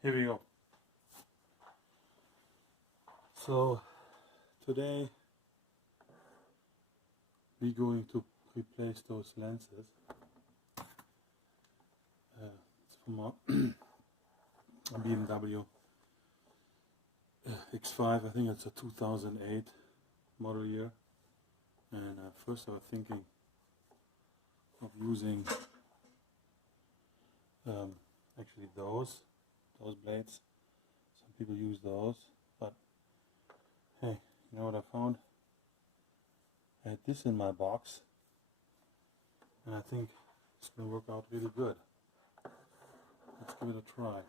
Here we go. So today we're going to replace those lenses. It's from a BMW X5. I think it's a 2008 model year. And first I was thinking of using actually those blades. Some people use those, but hey, you know what I found? I had this in my box, and I think it's going to work out really good. Let's give it a try.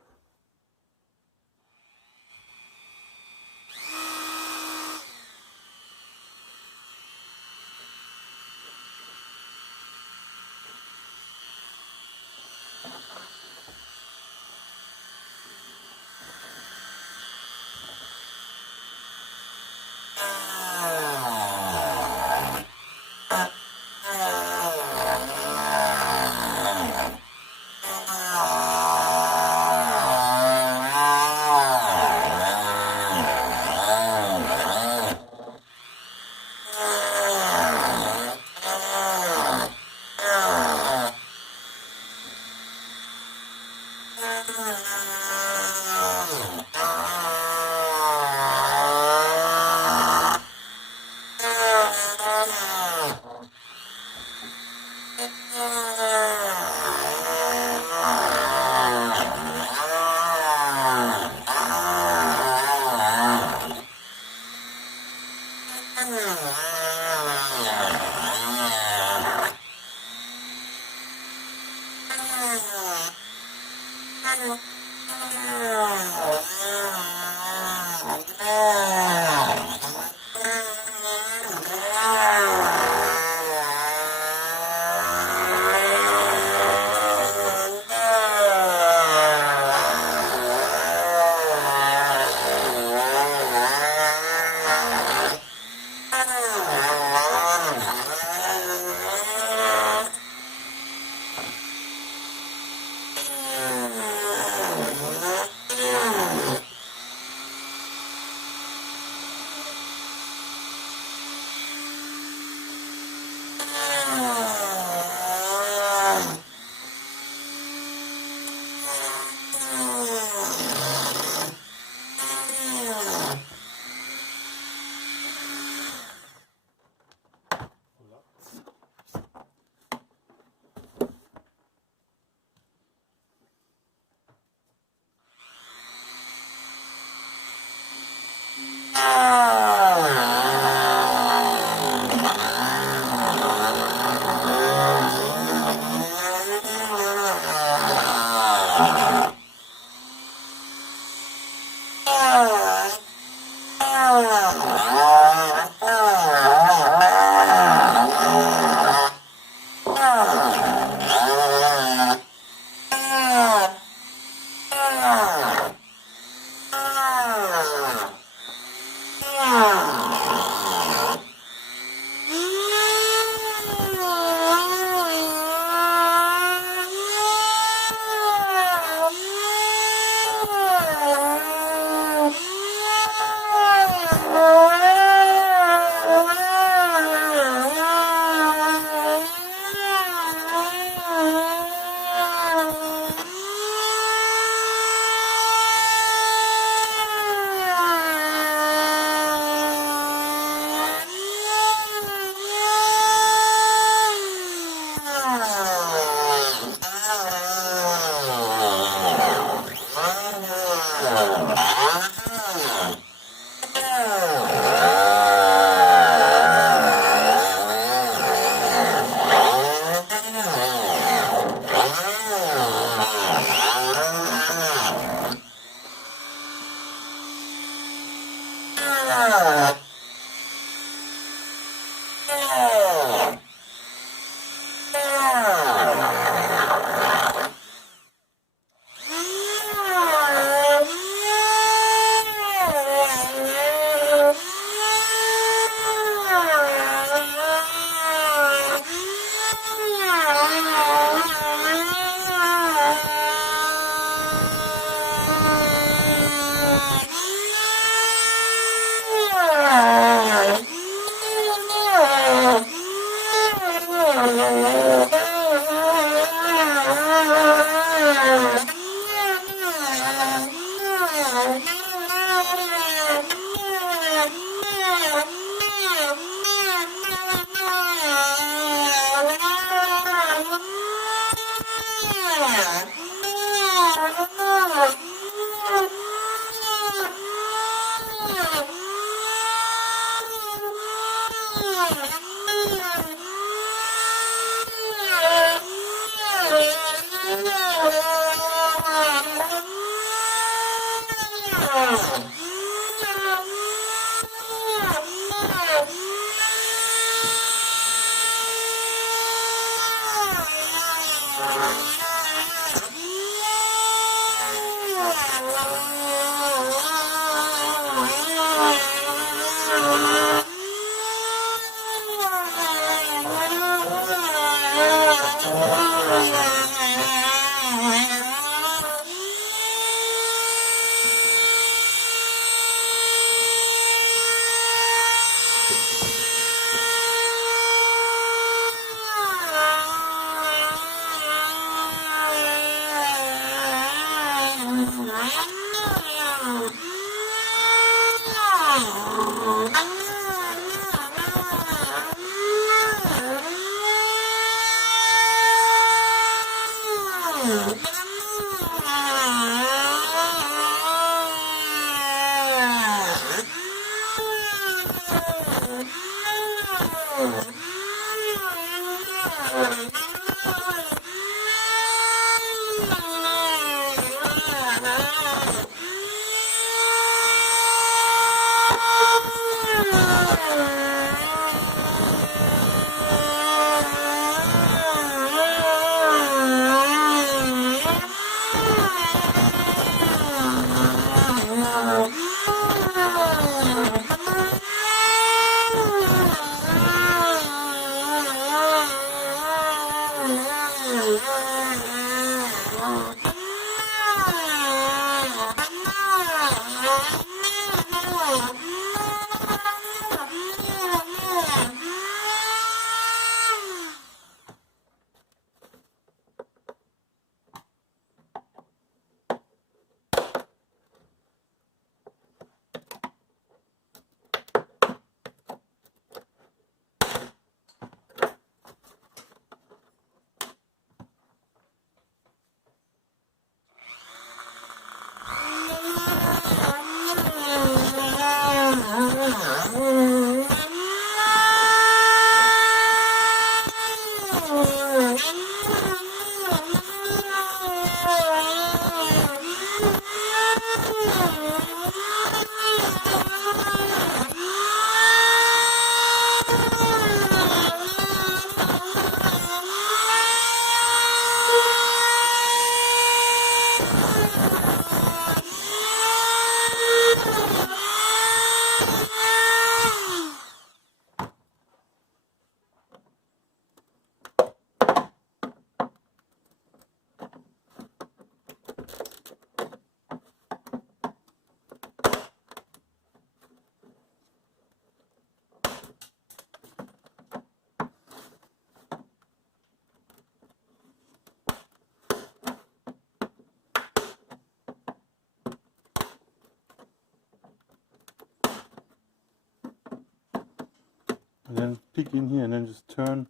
And then peek in here and then just turn,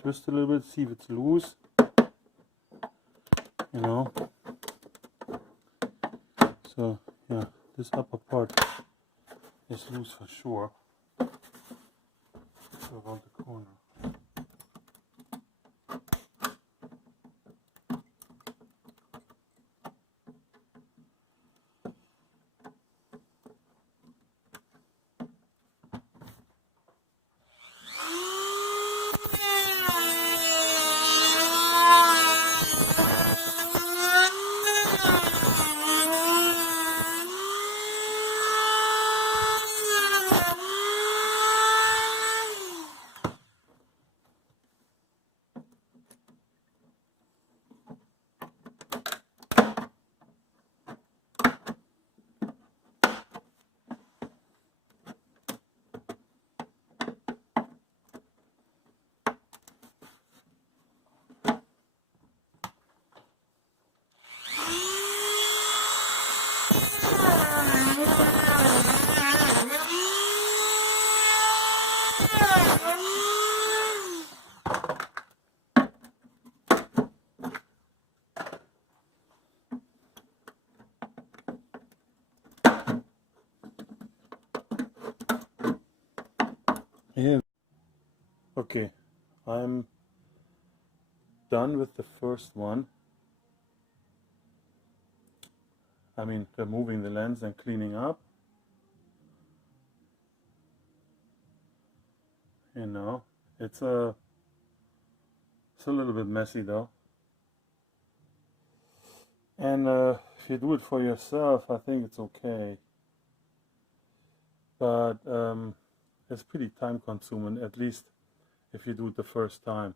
twist a little bit, see if it's loose, you know. So yeah, this upper part is loose for sure. So around the corner. Yeah. Okay, I'm done with the first one. I mean, removing the lens and cleaning up. You know, it's a little bit messy though. And if you do it for yourself, I think it's okay. But it's pretty time consuming, at least if you do it the first time.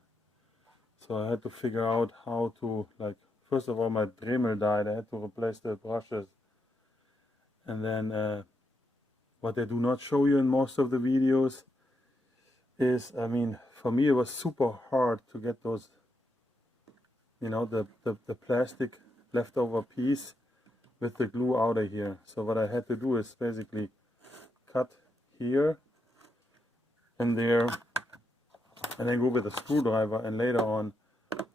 So I had to figure out how to, like, first of all my Dremel died, I had to replace the brushes. And then what they do not show you in most of the videos is, I mean, for me it was super hard to get those, you know, the plastic leftover piece with the glue out of here. So what I had to do is basically cut here and there, and then go with a screwdriver, and later on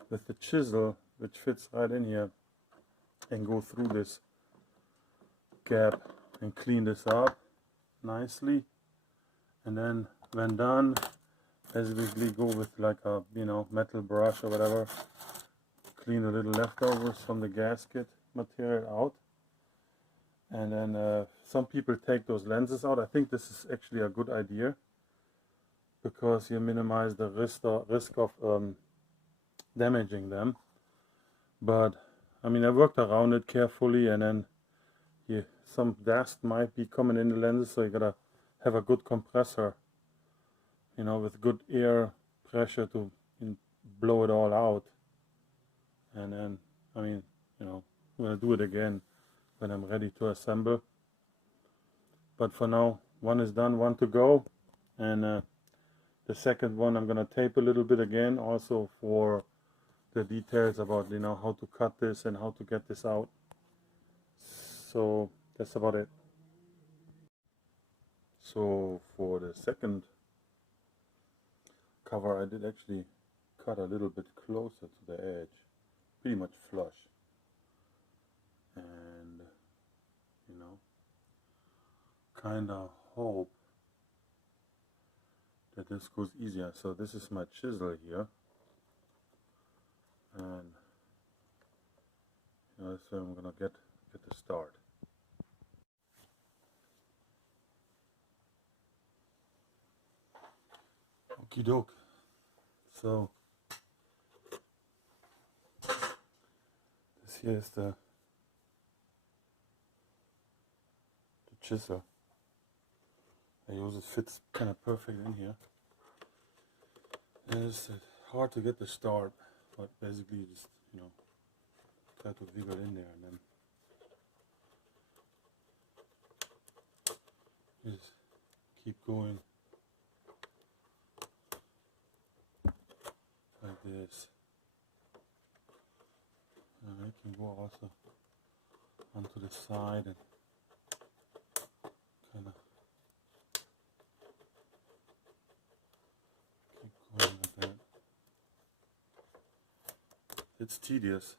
with the chisel, which fits right in here, and go through this gap and clean this up nicely. And then when done, basically go with like a, you know, metal brush or whatever, clean the little leftovers from the gasket material out. And then some people take those lenses out. I think this is actually a good idea, because you minimize the risk of damaging them. But I mean, I worked around it carefully, and then some dust might be coming in the lenses, so you gotta have a good compressor, you know, with good air pressure to blow it all out. And then, I mean, you know, I'm gonna do it again when I'm ready to assemble. But for now, one is done, one to go, and the second one I'm gonna tape a little bit again, also for the details about, you know, how to cut this and how to get this out. So that's about it. So for the second cover, I did actually cut a little bit closer to the edge, pretty much flush, and you know, kind of hope that this goes easier. So this is my chisel here, and you know, that's where I'm gonna get the start. Okie doke. So this here is the chisel I use. It fits kind of perfect in here. And it's hard to get the start, but basically you just, you know, try to wiggle in there, and then just keep going like this. And I can go also onto the side and kind of keep going like that. It's tedious.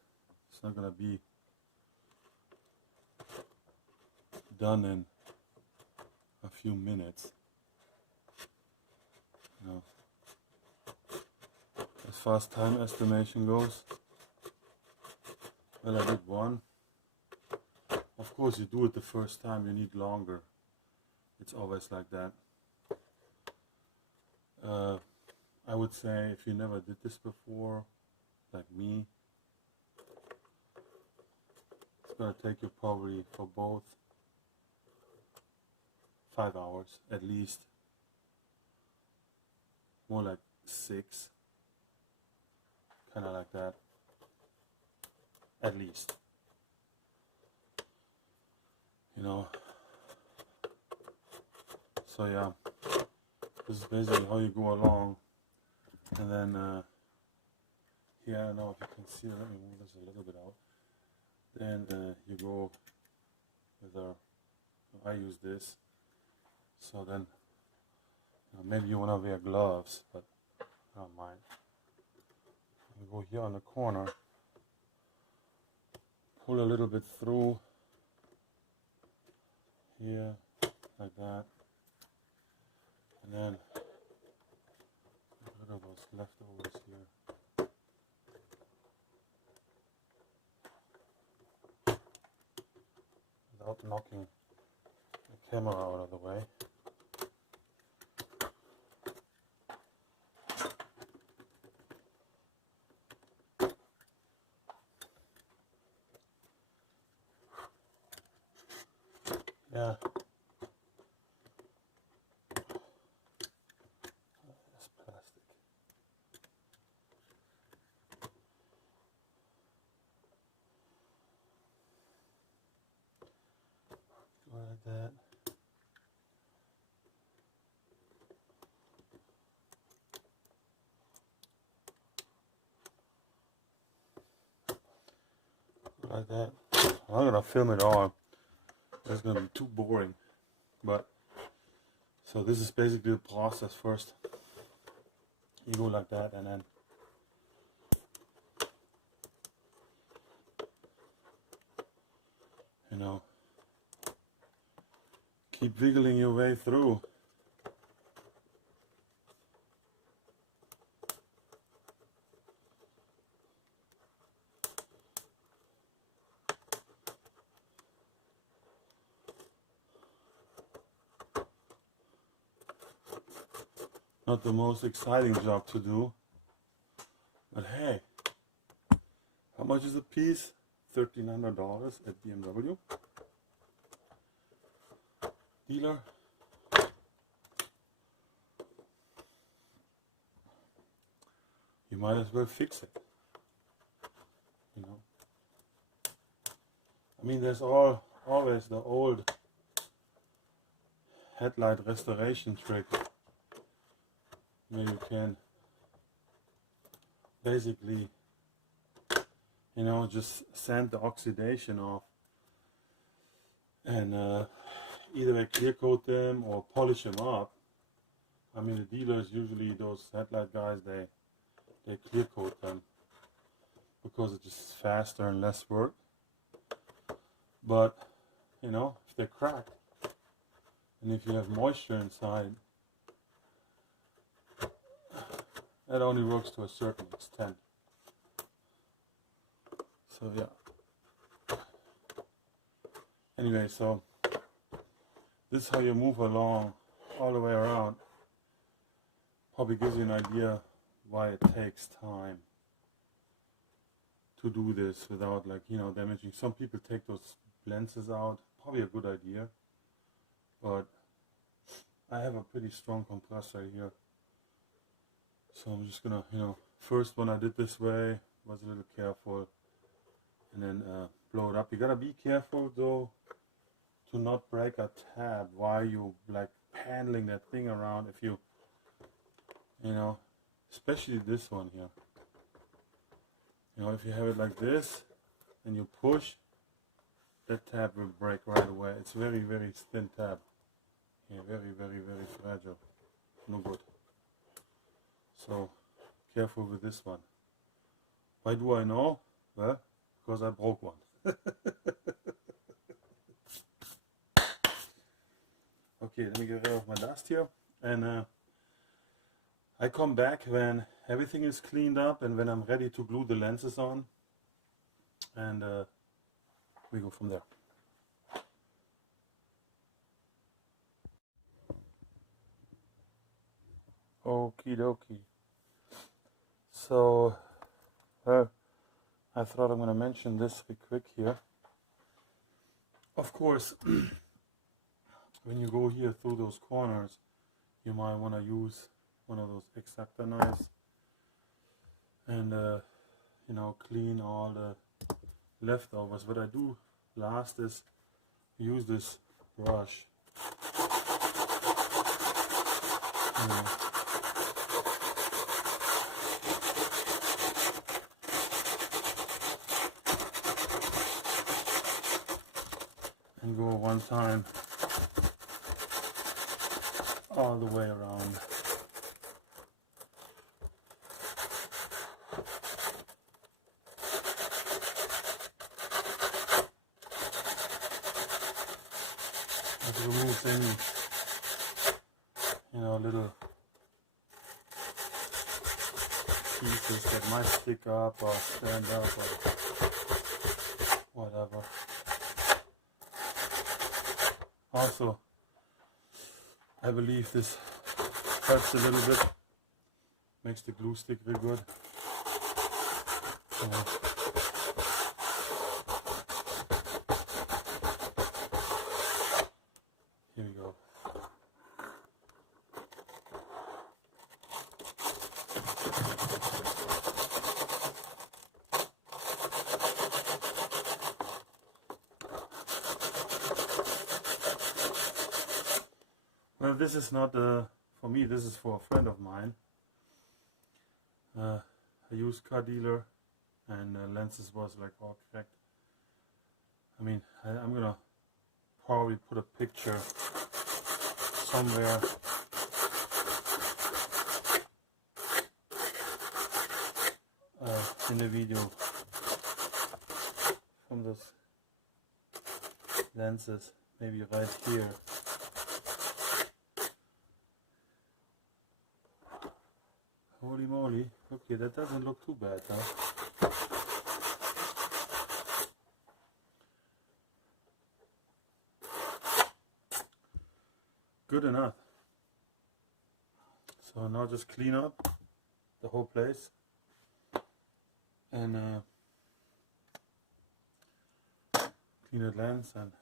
It's not gonna be done in a few minutes. You know, as far as time estimation goes, well, I did one. Of course, you do it the first time, you need longer. It's always like that. I would say if you never did this before, like me, it's gonna take you probably for both 5 hours at least, more like 6, kind of like that, at least, you know. So yeah, this is basically how you go along. And then here, I don't know if you can see it, let me move this a little bit out. Then you go with I use this. So then, you know, maybe you want to wear gloves, but I don't mind. You go here on the corner, pull a little bit through here, like that, and then get rid of those leftovers here. Without knocking the camera out of the way. Yeah. That's plastic. Go like that. Like that. I'm not gonna film it all. That's gonna be too boring. But so this is basically the process. First, you go like that, and then you know, keep wiggling your way through. Not the most exciting job to do, but hey, how much is a piece? $1,300 at BMW. Dealer. You might as well fix it. You know. I mean, there's always the old headlight restoration trick. Where you can basically, you know, just sand the oxidation off and either clear coat them or polish them up. I mean, the dealers usually, those headlight guys, they clear coat them because it's just faster and less work. But you know, if they're cracked and if you have moisture inside, that only works to a certain extent. So yeah. Anyway, so this is how you move along all the way around. Probably gives you an idea why it takes time to do this without, like, you know, damaging. Some people take those lenses out, probably a good idea, but I have a pretty strong compressor here. So I'm just gonna, you know, first when I did this way, was a little careful, and then blow it up. You gotta be careful though to not break a tab while you like handling that thing around. If you know, especially this one here. You know, if you have it like this and you push, that tab will break right away. It's very, very thin tab. Yeah, very, very, very fragile. No good. So careful with this one. Why do I know? Well, because I broke one. Okay, let me get rid of my dust here, and I come back when everything is cleaned up and when I'm ready to glue the lenses on, and we go from there. Okie dokie. So, I thought I'm going to mention this real quick here. Of course, when you go here through those corners, you might want to use one of those X-Acto knives and you know, clean all the leftovers. What I do last is use this brush. You know, and go one time all the way around. It removes any, you know, little pieces that might stick up or stand up or whatever. Also, I believe this helps a little bit, makes the glue stick real good. Here we go. Well, this is not for me, this is for a friend of mine. A used car dealer, and lenses was like all cracked. I mean, I'm gonna probably put a picture somewhere in the video from those lenses, maybe right here. Holy moly, okay, that doesn't look too bad, huh? Good enough. So now just clean up the whole place and clean the lens and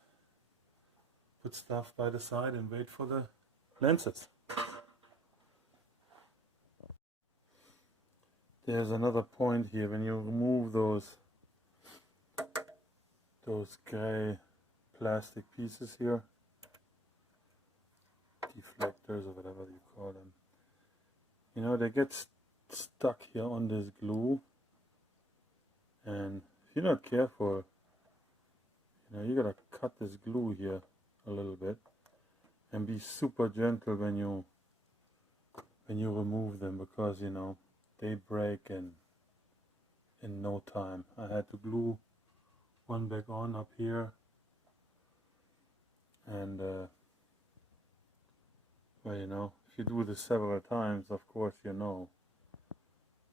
put stuff by the side and wait for the lenses. There's another point here. When you remove those gray plastic pieces here, deflectors or whatever you call them, you know, they get stuck here on this glue, and if you're not careful, you know, you gotta cut this glue here a little bit and be super gentle when you remove them, because you know they break in no time. I had to glue one back on up here, and well, you know, if you do this several times, of course you know,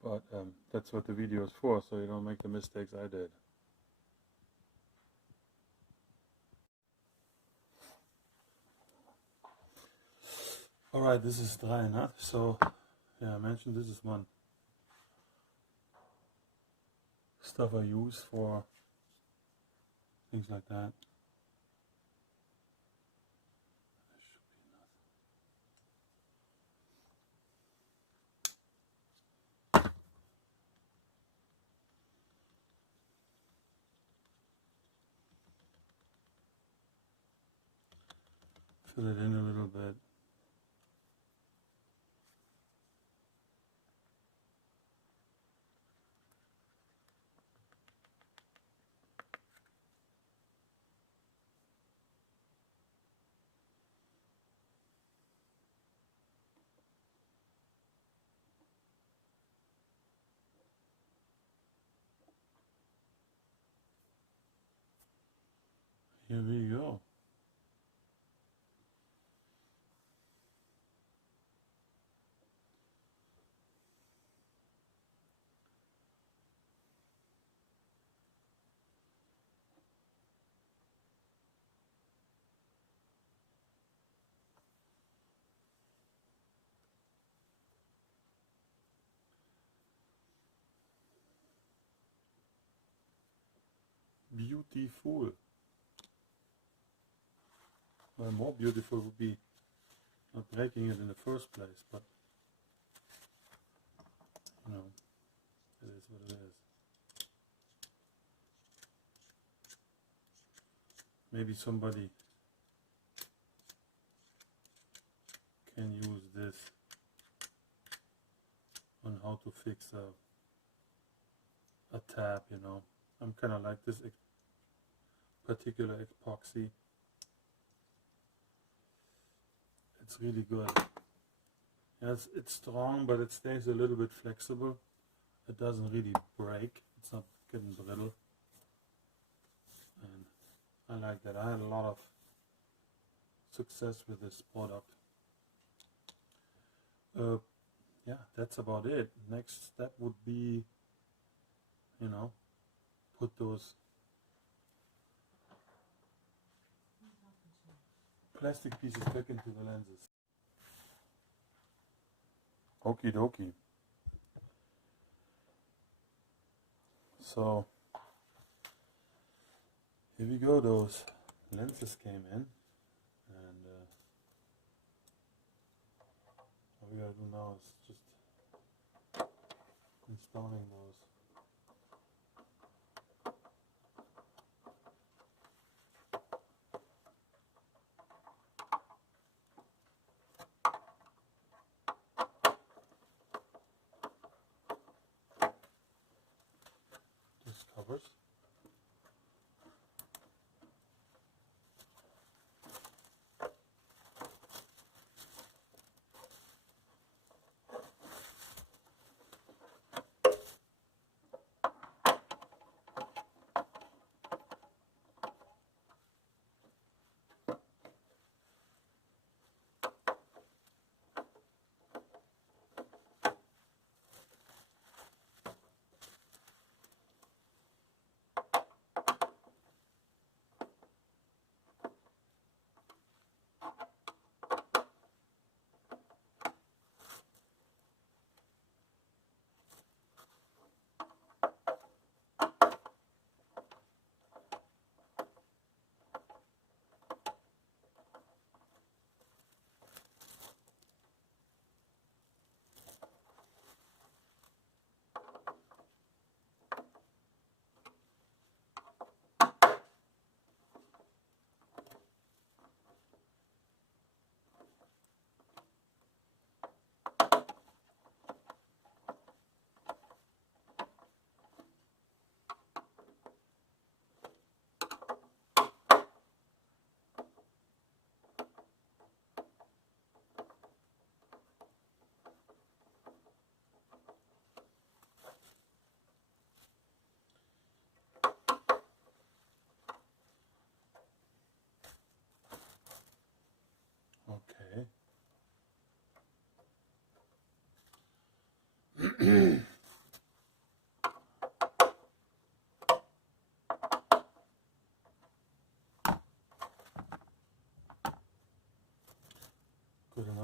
but that's what the video is for, so you don't make the mistakes I did. Alright, this is dry enough, so yeah, I mentioned this is one stuff I use for things like that. Fill it in a little bit. Here we go. Beautiful. Well, more beautiful would be not breaking it in the first place, but you know, it is what it is. Maybe somebody can use this on how to fix a tab, you know. I'm kind of like this particular epoxy. It's really good. Yeah, it's strong, but it stays a little bit flexible. It doesn't really break. It's not getting brittle. And I like that. I had a lot of success with this product. Yeah, that's about it. Next step would be, you know, put those plastic pieces back into the lenses. Okie dokie. So here we go. Those lenses came in, and what we gotta do now is just installing those. Covers.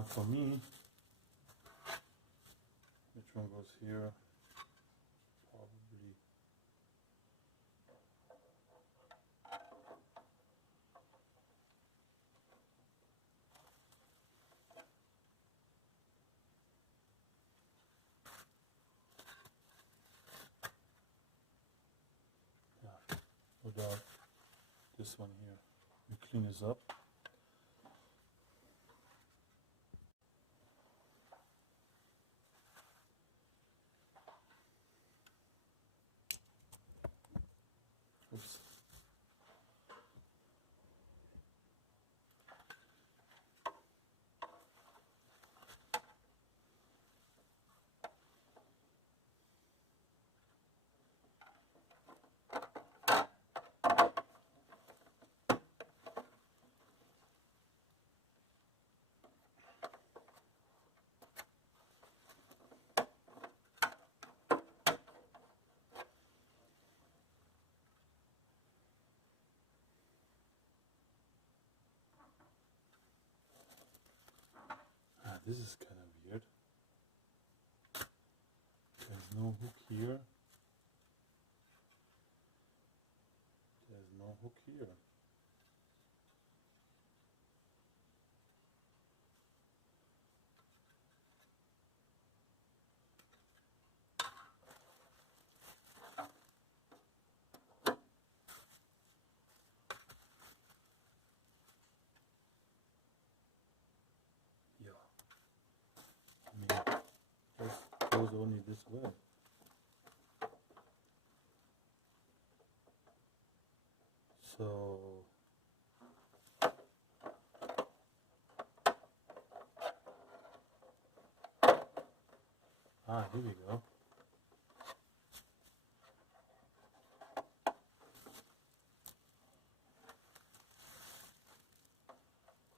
for me, which one goes here? Probably. Yeah, without this one here. We clean this up. Oops. This is kind of weird. There's no hook here. There's no hook here. Yeah. I mean, this goes only this way. So here we go.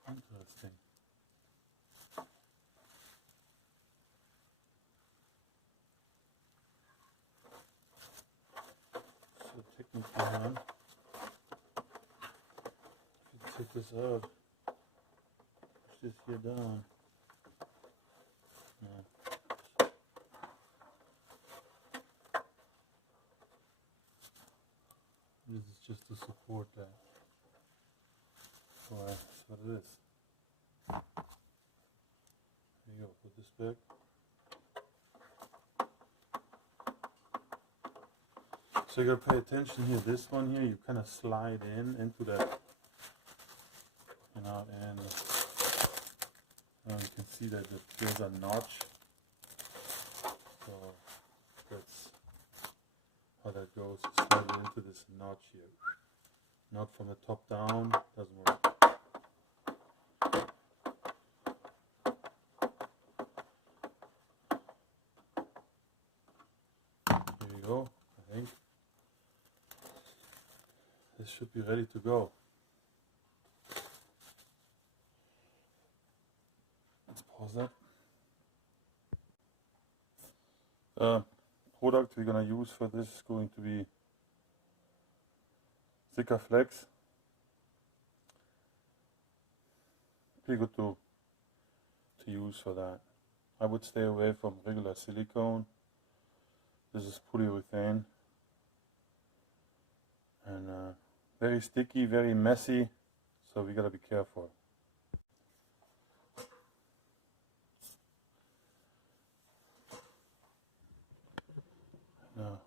Interesting. So technically, man, if you take this out, push this here down. No. This is just to support that. Alright, that's what it is. There you go, put this back. So you gotta pay attention here. This one here, you kind of slide into that, and you can see that there's a notch. So that's how that goes. Slide it into this notch here. Not from the top down, doesn't work. Here you go, I think. This should be ready to go. Let's pause that. Product we're gonna use for this is going to be thicker flex. Pretty good to use for that. I would stay away from regular silicone. This is polyurethane and very sticky, very messy, so we gotta be careful. Now,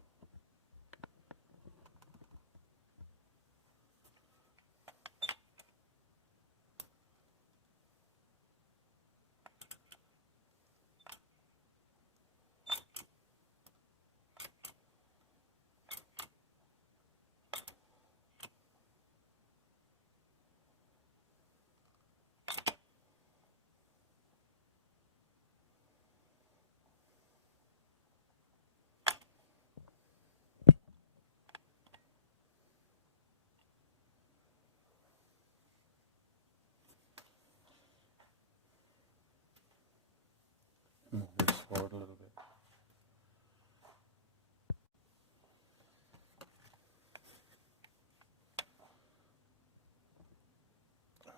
move this forward a little bit.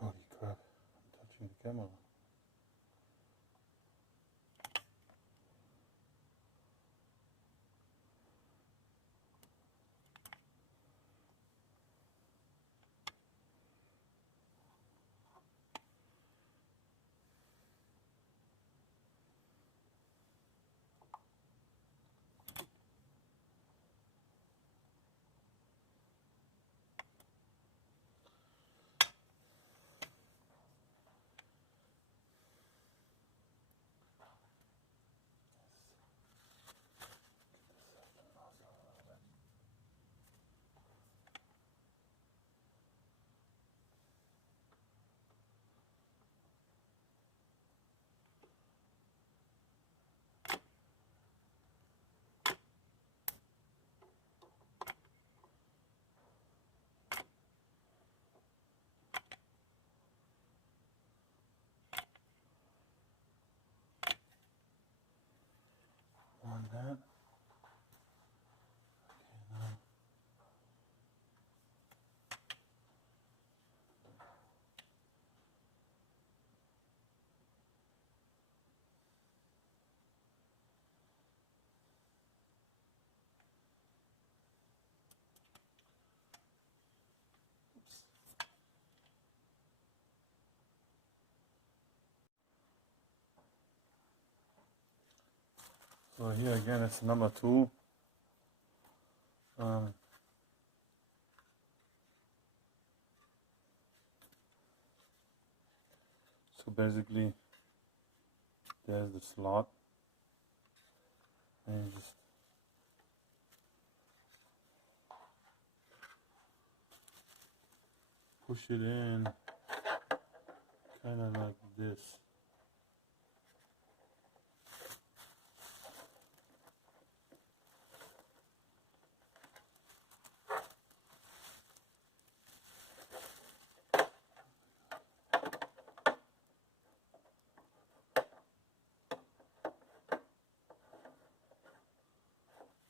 Holy crap, I'm touching the camera. that. Okay, now. So here again it's number 2. So basically there's the slot and you just push it in kind of like this.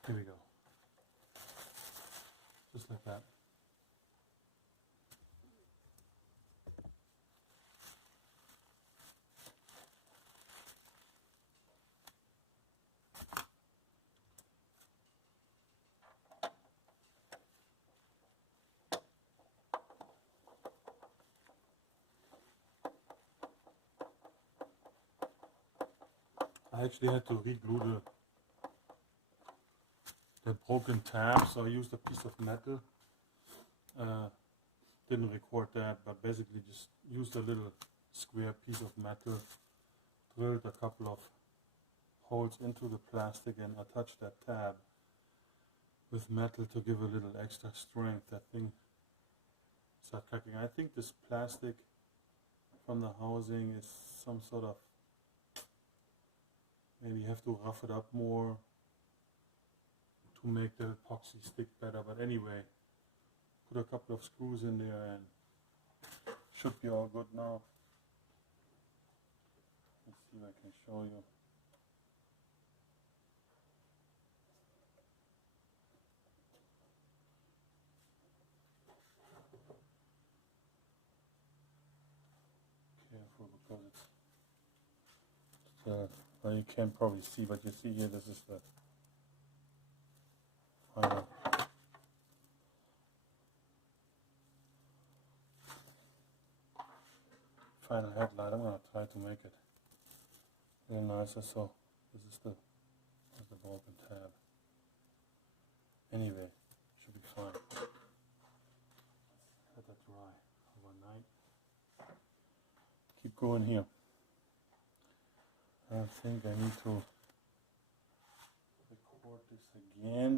Here we go. Just like that. I actually had to re-glue the broken tab, so I used a piece of metal. Didn't record that, but basically just used a little square piece of metal, drilled a couple of holes into the plastic, and attached that tab with metal to give a little extra strength. That thing started cracking. I think this plastic from the housing is some sort of, maybe you have to rough it up more to make the epoxy stick better, but anyway, put a couple of screws in there and should be all good now. Let's see if I can show you. Careful because it's well, you can't probably see, but you see here, this is the final headlight. I'm going to try to make it a little nicer. So this is the broken tab. Anyway, should be fine. Let that dry overnight. Keep going here. I think I need to record this again.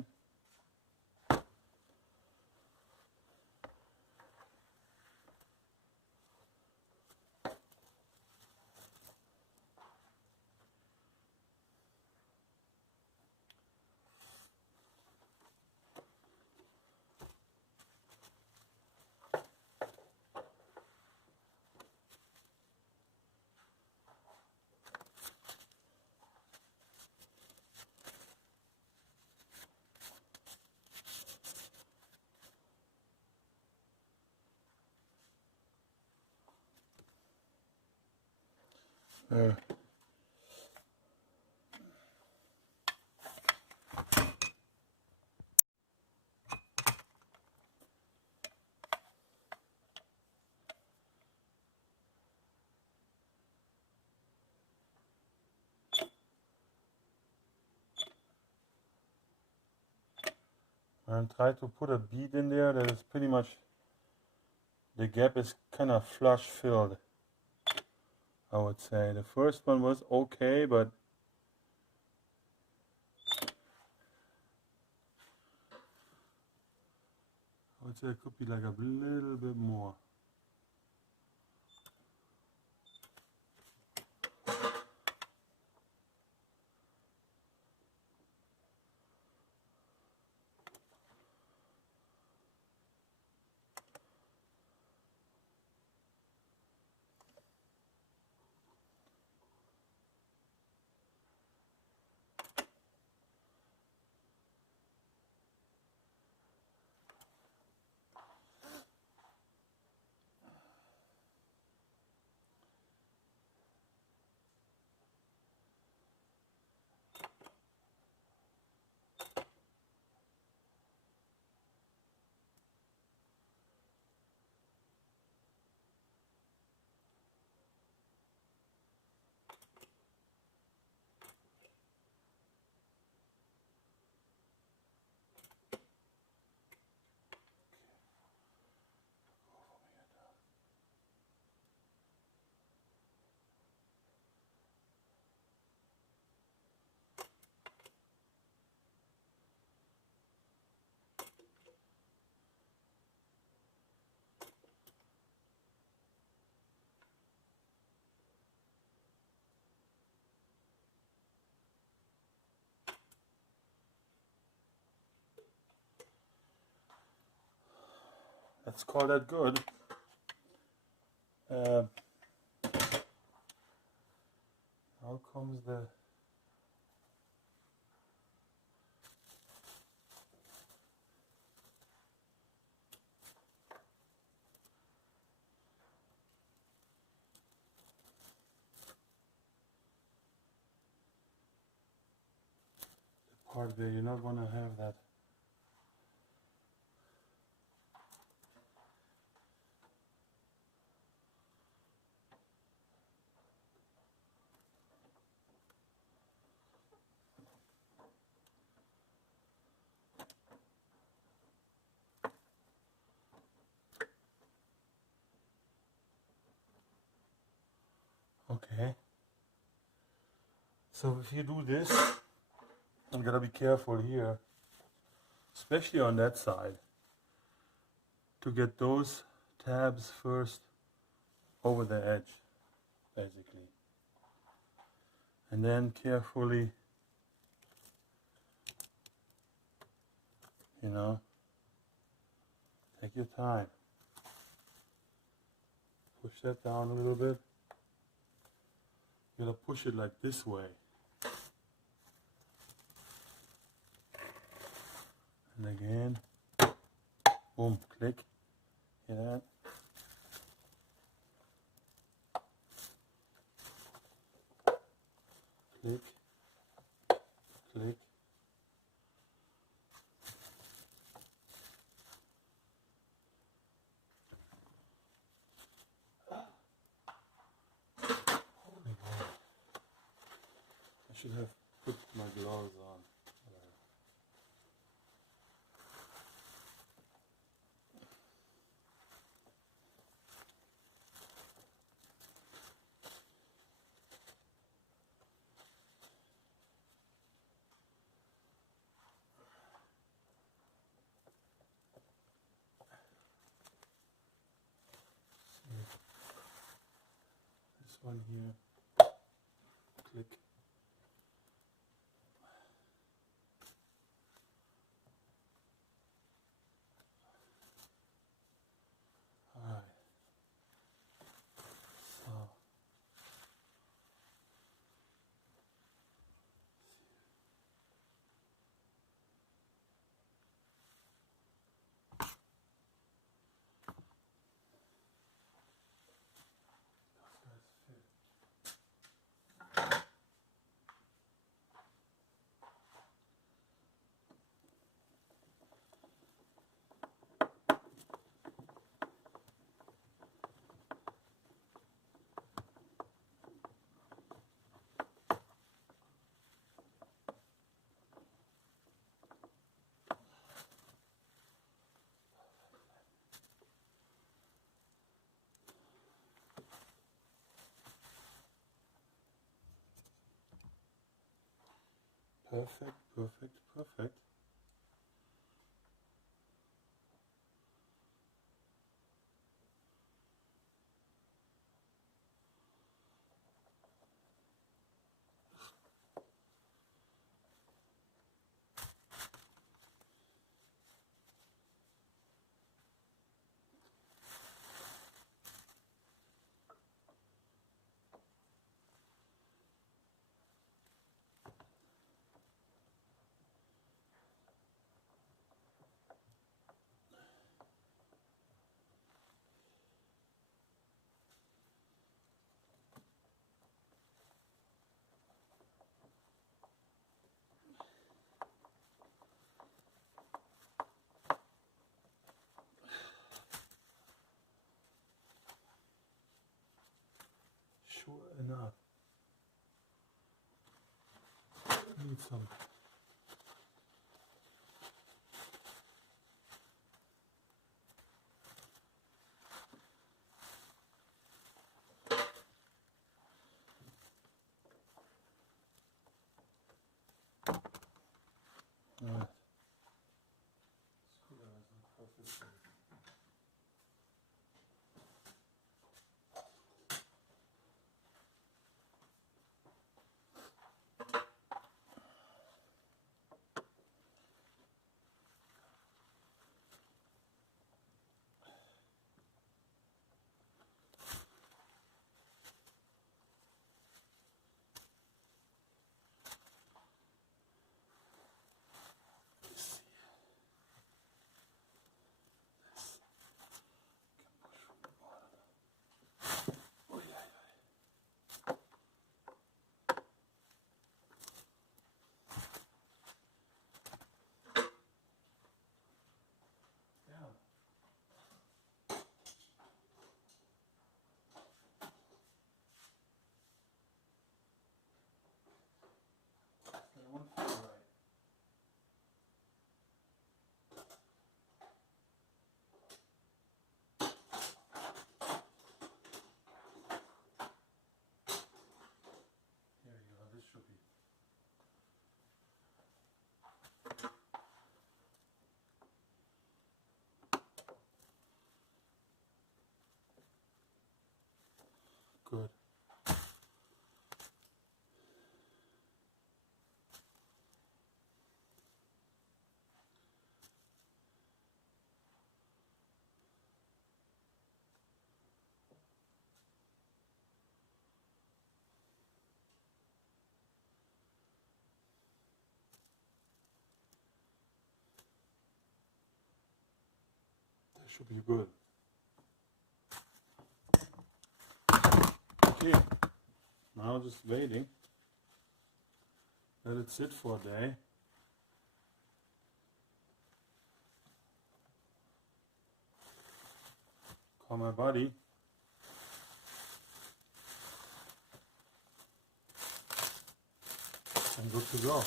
And try to put a bead in there that is pretty much, the gap is kind of flush filled, I would say. The first one was okay, but I would say it could be like a little bit more. let's call that good. Now comes the part where you're not going to have that. Okay. So if you do this, you gotta be careful here, especially on that side, to get those tabs first over the edge, basically. And then carefully, you know, take your time. Push that down a little bit. You're gonna push it like this way. And again, boom, click. Hear that? Click, click. Holy moly. I should have put my gloves on. This one here, click. Alright. So perfect, perfect, perfect. Sure enough. Need some. Alright. Screwdrivers are perfect. should be good. Okay, now just waiting. Let it sit for a day. Call my buddy. And good to go.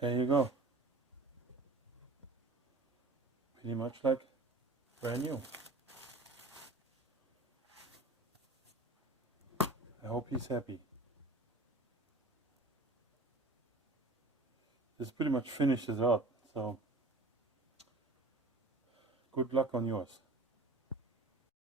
There you go. Pretty much like brand new. I hope he's happy. This pretty much finishes up, so good luck on yours.